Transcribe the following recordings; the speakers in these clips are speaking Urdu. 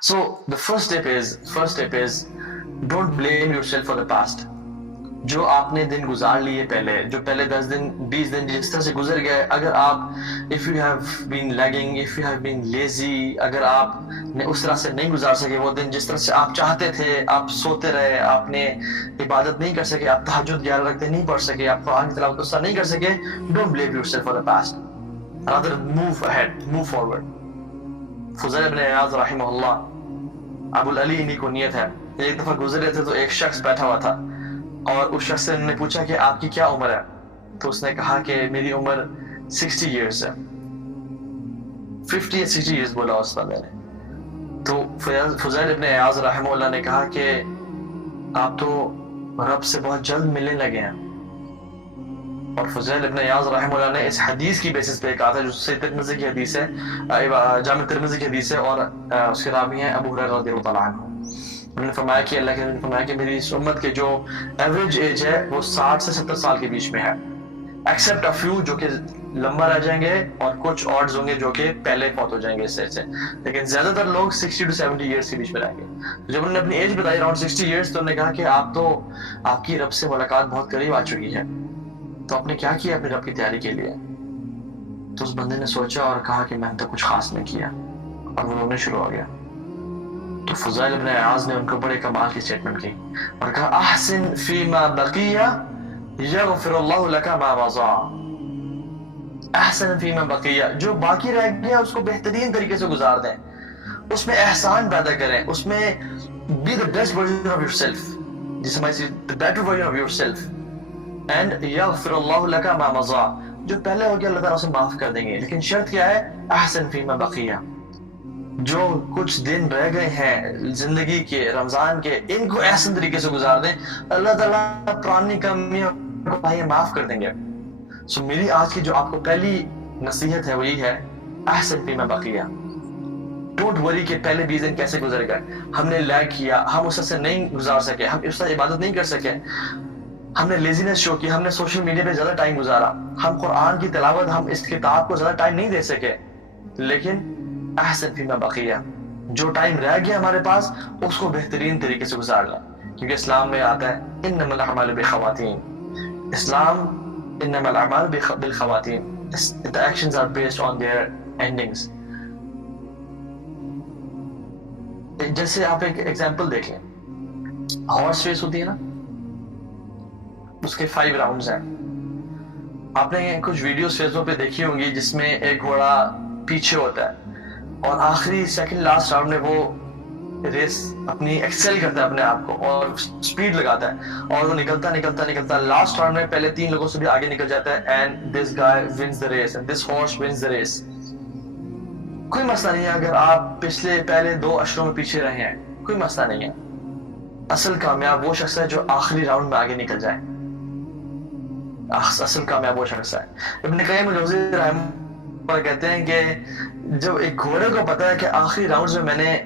So the first step is don't blame yourself for the past. جو آپ نے دن گزار لیے پہلے، جو پہلے 10 دن 20 دن جس طرح سے گزر گئے، اگر آپ if you have been lagging, if you have been lazy، اگر آپ نے اس طرح سے نہیں گزار سکے وہ دن جس طرح سے آپ چاہتے تھے، آپ سوتے رہے، آپ نے عبادت نہیں کر سکے، آپ تہجد 11 رکعتیں نہیں پڑھ سکے، آپ قرآن کی تلاوت اس طرح نہیں کر سکے، don't blame yourself for the past. rather move ahead, move forward. Fuzail ابن عیاض رحمہ اللہ، ابو العلی انہی کو نیت ہے، ایک دفعہ گزرے تھے تو ایک شخص بیٹھا ہوا تھا اور اس شخص نے پوچھا کہ آپ کی کیا عمر ہے؟ تو اس نے کہا کہ میری عمر 60 ایئرس ہے. 50 یا 60 ایئرس بولا اس بندے نے. تو فضیل ابن عیاض رحمہ اللہ نے کہا کہ آپ تو رب سے بہت جلد ملنے لگے ہیں. اور فضیل ابن عیاض رحمہ اللہ نے اس حدیث کی بیسس پہ کہا تھا جو سے ترمذی کی حدیث ہے، جامع ترمذی کی حدیث ہے، اور اس کے راوی ہیں ابو ہریرہ رضی اللہ عنہ. انہوں نے فرمایا کہ اللہ کے نبی نے فرمایا کہ میری اس امت کے جو ایوریج ایج ہے وہ 60 سے 70 سال کے بیچ میں ہے، ایکسیپٹ اے فیو جو کہ لمبا رہ جائیں گے اور کچھ آڈز ہوں گے جو کہ پہلے فوت ہو جائیں گے اس سے، لیکن زیادہ تر لوگ 60 to 70 ایئرس کے بیچ میں رہیں گے. جب انہوں نے اپنی ایج بتائی اراؤنڈ 60 ایئرس، تو انہوں نے کہا کہ آپ کی رب سے ملاقات بہت قریب آ چکی ہے، تو آپ نے کیا کیا اپنے رب کی تیاری کے لیے؟ تو اس بندے نے سوچا اور کہا کہ میں نے تو کچھ خاص نہیں کیا، اور وہ رونے شروع ہو گیا. تو فضیل ابن عیاض نے ان کو بڑے کمال کی سٹیٹمنٹ کی اور کہا احسن فیما بقیہ یغفر اللہ لک ما مضى. احسن فیما بقیہ، جو باقی رہ گیا اس کو بہترین طریقے سے گزار دیں، اس میں احسان پیدا کریں، اس میں be the best version of yourself، جسے میں the better version of yourself. and یغفر اللہ لک ما مضى، جو پہلے ہو گیا اللہ تعالیٰ اسے معاف کر دیں گے، لیکن شرط کیا ہے؟ احسن فیما بقیہ، جو کچھ دن رہ گئے ہیں زندگی کے، رمضان کے، ان کو احسن طریقے سے گزار دیں، اللہ تعالیٰ پرانی کمیوں کو معاف کر دیں گے. سو میری آج کی جو آپ کو پہلی نصیحت ہے وہ یہ ہے احسن فیما بقیہ. ڈونٹ وری کہ پہلے 20 دن کیسے گزر گئے، ہم نے لیگ کیا، ہم اس سے نہیں گزار سکے، ہم اس طرح عبادت نہیں کر سکے، ہم نے لیزینس شو کی، ہم نے سوشل میڈیا پہ زیادہ ٹائم گزارا، ہم قرآن کی تلاوت، ہم اس کتاب کو زیادہ ٹائم نہیں دے سکے، لیکن احسن فیما بقیہ، جو ٹائم رہ گیا ہمارے پاس اس کو بہترین طریقے سے گزار لیں. کیونکہ اسلام میں آتا ہے انما الاعمال بالخواتیم، اسلام انما الاعمال بالخواتیم، the actions are based on their endings. جیسے آپ ایک ایگزامپل دیکھ لیں، ہارس ریس ہوتی ہے نا، اس کے 5 راؤنڈز ہیں. آپ نے کچھ ویڈیوز فیس بک پہ دیکھی ہوں گی جس میں ایک گھوڑا پیچھے ہوتا ہے اور آخری سیکنڈ لاسٹ راؤنڈ میں وہ ریس اپنی ایکسل کرتا ہے اپنے آپ کو اور سپیڈ لگاتا ہے اور وہ نکلتا لاسٹ راؤنڈ میں پہلے 3 لوگوں سے بھی آگے نکل جاتا ہے and this guy wins the race and this horse wins the race. کوئی مسئلہ نہیں ہے اگر آپ پہلے 2 اشروں میں پیچھے رہے ہیں، کوئی مسئلہ نہیں ہے. اصل کامیاب وہ شخص ہے جو آخری راؤنڈ میں آگے نکل جائے، اصل کامیاب وہ شخص ہے. ابن قیم الجوزی رحمہ اللہ کہتے ہیں کہ جب ایک گھوڑے کو پتا ہے کہ آخری راؤنڈز میں میں نے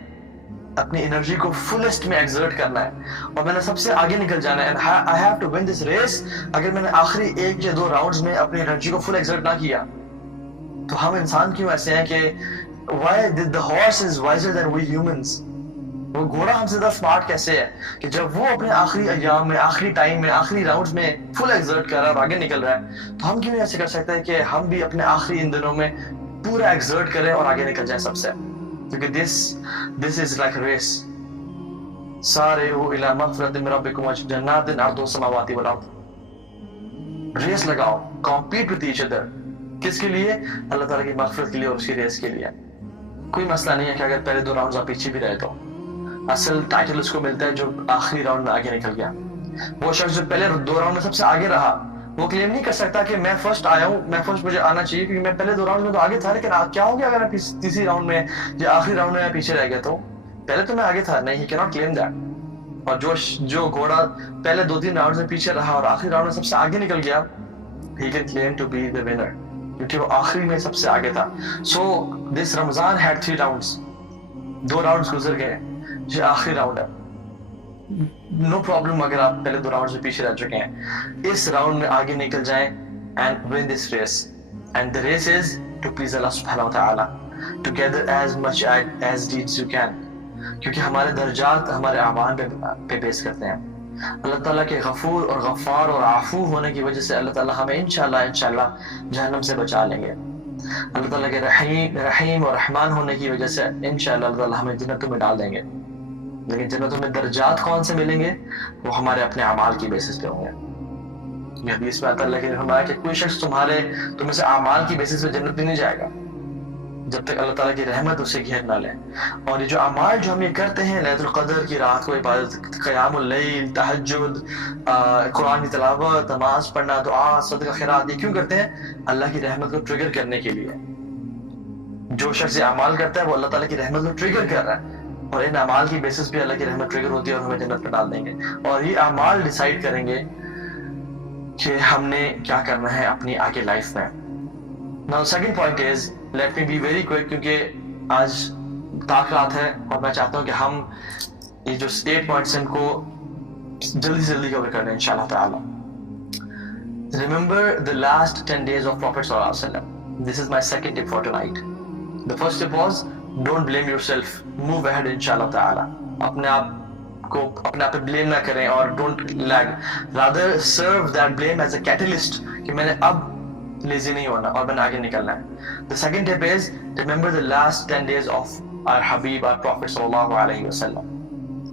اپنی انرجی کو فلسٹ میں ایکزرٹ کرنا ہے اور میں نے سب سے آگے نکل جانا ہے، I have to win this race، اگر میں نے آخری 1 یا 2 راؤنڈز میں اپنی انرجی کو فل ایکزرٹ نہ کیا تو ہم انسان کیوں ایسے ہیں کہ why did the horse is wiser than we humans؟ وہ گھوڑا ہم سے زیادہ سمارٹ کیسے ہے کہ جب وہ اپنے آخری ایام میں، آخری ٹائم میں، آخری راؤنڈز میں فل ایکزرٹ کر رہا ہے اور آگے نکل رہا ہے، تو ہم کیوں نہیں ایسے کر سکتے ہیں کہ ہم بھی اپنے آخری ان دنوں میں پورا ایکزرٹ کریں اور آگے نکل جائیں سب سے؟ کیونکہ this is like a race. سارعوا الى مغفرۃ من ربکم وجنات عرضها السماوات والارض. ریس لگاؤ، compete with each other. کس کے لیے؟ اللہ تعالیٰ کی مغفرت کے لیے اور اس کی ریس کے لیے. کوئی مسئلہ نہیں ہے کہ اگر پہلے 2 راؤنڈز آپ پیچھے بھی رہے تو اصل ٹائٹل اس کو ملتا ہے جو آخری راؤنڈ میں آگے نکل گیا. وہ شخص جو پہلے 2 راؤنڈ میں سب سے آگے رہا وہ کلیم نہیں کر سکتا کہ میں فرسٹ آیا ہوں، میں فرسٹ مجھے آنا چاہیے کیونکہ میں پہلے 2 راؤنڈ میں تو آگے تھا، لیکن کیا ہو گیا اگر میں تیسری راؤنڈ میں یا آخری راؤنڈ میں پیچھے رہ گیا؟ تو پہلے تو میں آگے تھا. نہیں، he cannot claim that. اور جو گھوڑا پہلے 2-3 راؤنڈ میں پیچھے رہا اور آخری راؤنڈ میں سب سے آگے نکل گیا، he can claim to be the winner کیونکہ وہ آخری میں سب سے آگے تھا. So this Ramazan had 3 rounds. 2 rounds گزر گئے، یہ آخری راؤنڈ ہے. نو پرابلم اگر آپ پہلے 2 راؤنڈ سے پیچھے رہ چکے ہیں، اس راؤنڈ میں آگے نکل جائیں and win this race. And the race is to please Allah subhanahu wa ta'ala, to gather as much as deeds you can. کیونکہ ہمارے درجات ہمارے اعمال پہ بیس کرتے ہیں. اللہ تعالیٰ کے غفور اور غفار اور عفو ہونے کی وجہ سے اللہ تعالیٰ ہمیں انشاءاللہ جہنم سے بچا لیں گے. اللہ تعالیٰ کے رحیم اور رحمان ہونے کی وجہ سے انشاءاللہ اللہ تعالیٰ ہمیں جنتوں میں ڈال دیں گے. لیکن جنتوں میں درجات کون سے ملیں گے؟ وہ ہمارے اپنے اعمال کی بیسس پہ ہوں گے. یہ حدیث میں اللہ نے فرمایا کہ کوئی شخص تم سے اعمال کی بیسس پہ جنت میں نہیں جائے گا جب تک اللہ تعالیٰ کی رحمت اسے گھیر نہ لے. اور یہ جو اعمال جو ہم یہ کرتے ہیں، لیلۃ القدر کی رات کو عبادت، قیام اللیل، تہجد، قرآن کی تلاوت، نماز پڑھنا، دعا، صدقہ خیرات، یہ کیوں کرتے ہیں؟ اللہ کی رحمت کو ٹریگر کرنے کے لیے. جو شخص یہ اعمال کرتا ہے وہ اللہ تعالیٰ کی رحمت کو ٹریگر کر رہا ہے، اور ان اعمال کی بیسس پہ اللہ کی رحمت ٹریگر ہوتی ہے اور ہمیں جنت میں ڈال دیں گے. اور یہ اعمال ڈیسائیڈ کریں گے کہ ہم نے کیا کرنا ہے اپنی آگے لائف میں. Now second point is, let me be very quick کیونکہ آج طاق رات ہے اور میں چاہتا ہوں کہ ہم یہ جو 8 points ہیں ان کو جلدی سے جلدی کور کر لیں انشاءاللہ تعالی. Remember the last 10 days of Prophet صلی اللہ علیہ وسلم. This is my second tip for tonight. The first tip was, don't blame yourself. Move ahead انشاءاللہ تعالی. اپنے آپ پہ blame نہ کریں اور don't lag. Rather serve that blame as a catalyst کہ میں نے اب لیزی نہیں ہونا اور میں نے آگے نکلنا ہے. The second tip is, remember the last 10 days of our Habib, our Prophet صلی اللہ علیہ وسلم.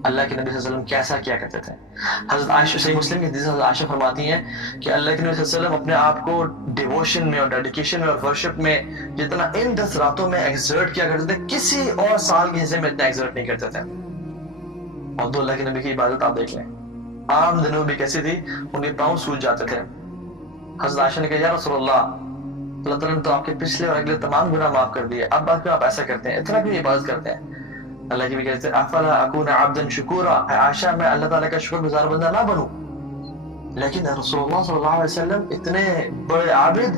اللہ کے نبی صلی اللہ علیہ وسلم کیسا کیا کرتے تھے؟ حضرت عائشہ، صحیح مسلم کی حدیث، حضرت عائشہ فرماتی ہیں کہ اللہ کے نبی صلی اللہ علیہ وسلم اپنے آپ کو ڈیووشن میں اور ڈیڈیکیشن میں اور ورشپ میں جتنا ان 10 راتوں میں ایکزرٹ کیا کرتے تھے، کسی اور سال کے حصے میں اتنا ایکزرٹ نہیں کرتے تھے. اور تو اللہ کے نبی کی عبادت آپ دیکھ لیں، عام دنوں بھی کیسی تھی، ان کے پاؤں سوج جاتے تھے. حضرت عائشہ نے کہا یا رسول اللہ تعالیٰ نے تو آپ کے پچھلے اور اگلے تمام گناہ معاف کر دیے، اب کیوں آپ ایسا کرتے ہیں، اتنا کیوں عبادت کرتے ہیں؟ اللہ کی بھی کہتے ہیں افلا اکون عبدا شکورا، اے عائشہ میں اللہ تعالیٰ کا شکر گزار بندہ نہ بنوں. لیکن رسول اللہ صلی اللہ علیہ وسلم اتنے بڑے عابد،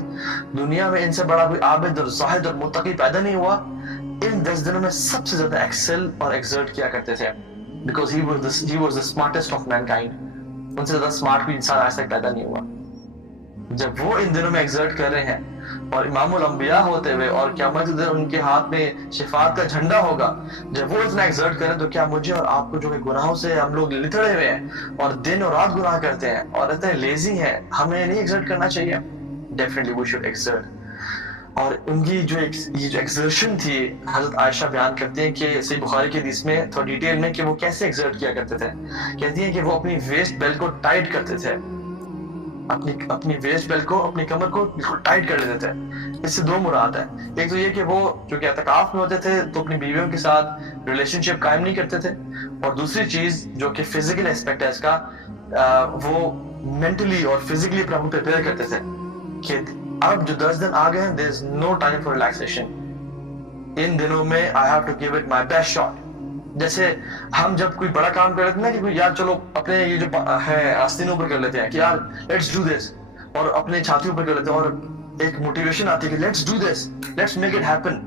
دنیا میں ان سے بڑا کوئی عابد اور زاہد اور متقی پیدا نہیں ہوا، ان 10 دنوں میں سب سے زیادہ ایکسل اور ایکزرٹ کیا کرتے تھے. Because he was the smartest of mankind. ان سے زیادہ سمارٹ کوئی انسان آج تک پیدا نہیں ہوا. جب وہ ان دنوں میں ایکزرٹ کر رہے ہیں اور امام الانبیاء ہوتے ہوئے اور قیامت کے دن ان کے ہاتھ میں شفاعت کا جھنڈا ہوگا، جب وہ اتنا ایکزرٹ کریں تو کیا مجھے اور آپ کو جو کہ گناہوں سے ہم لوگ لتڑے ہوئے ہیں اور دن اور رات گناہ کرتے ہیں اور اتنے لیزی ہیں، ہمیں نہیں ایکزرٹ کرنا چاہیے؟ Definitely we should exert. اور ان کی جو ایکزرشن تھی، حضرت عائشہ بیان کرتے ہیں کہ صحیح بخاری کی حدیث میں تھوڑا ڈیٹیل میں کہ وہ کیسے ایکزرٹ کیا کرتے تھے. کہتی ہیں کہ وہ اپنی ویسٹ بیلٹ کو ٹائٹ کرتے تھے، اپنی ویسٹ بیلٹ کو، اپنی کمر کو بالکل ٹائٹ کر لیتے تھے. اس سے 2 مراد ہیں. ایک تو یہ کہ وہ جو کہ اعتکاف میں ہوتے تھے تو اپنی بیویوں کے ساتھ ریلیشن شپ قائم نہیں کرتے تھے، اور دوسری چیز جو کہ فزیکل اسپیکٹ ہے اس کا، وہ مینٹلی اور فزیکلی اپنے آپ کو پریپیئر کرتے تھے کہ اب جو 10 دن آ گئے ہیں، there is no time for relaxation. ان دنوں میں I have to give it my best shot. جیسے ہم جب کوئی بڑا کام کر لیتے ہیں نا کہ کوئی یار چلو اپنے یہ جو ہے آستینوں پر کر لیتے ہیں کہ یار لیٹس ڈو دس، اور اپنے چھاتیوں پر کر لیتے ہیں اور ایک موٹیویشن آتی ہے کہ let's do this, let's make it happen.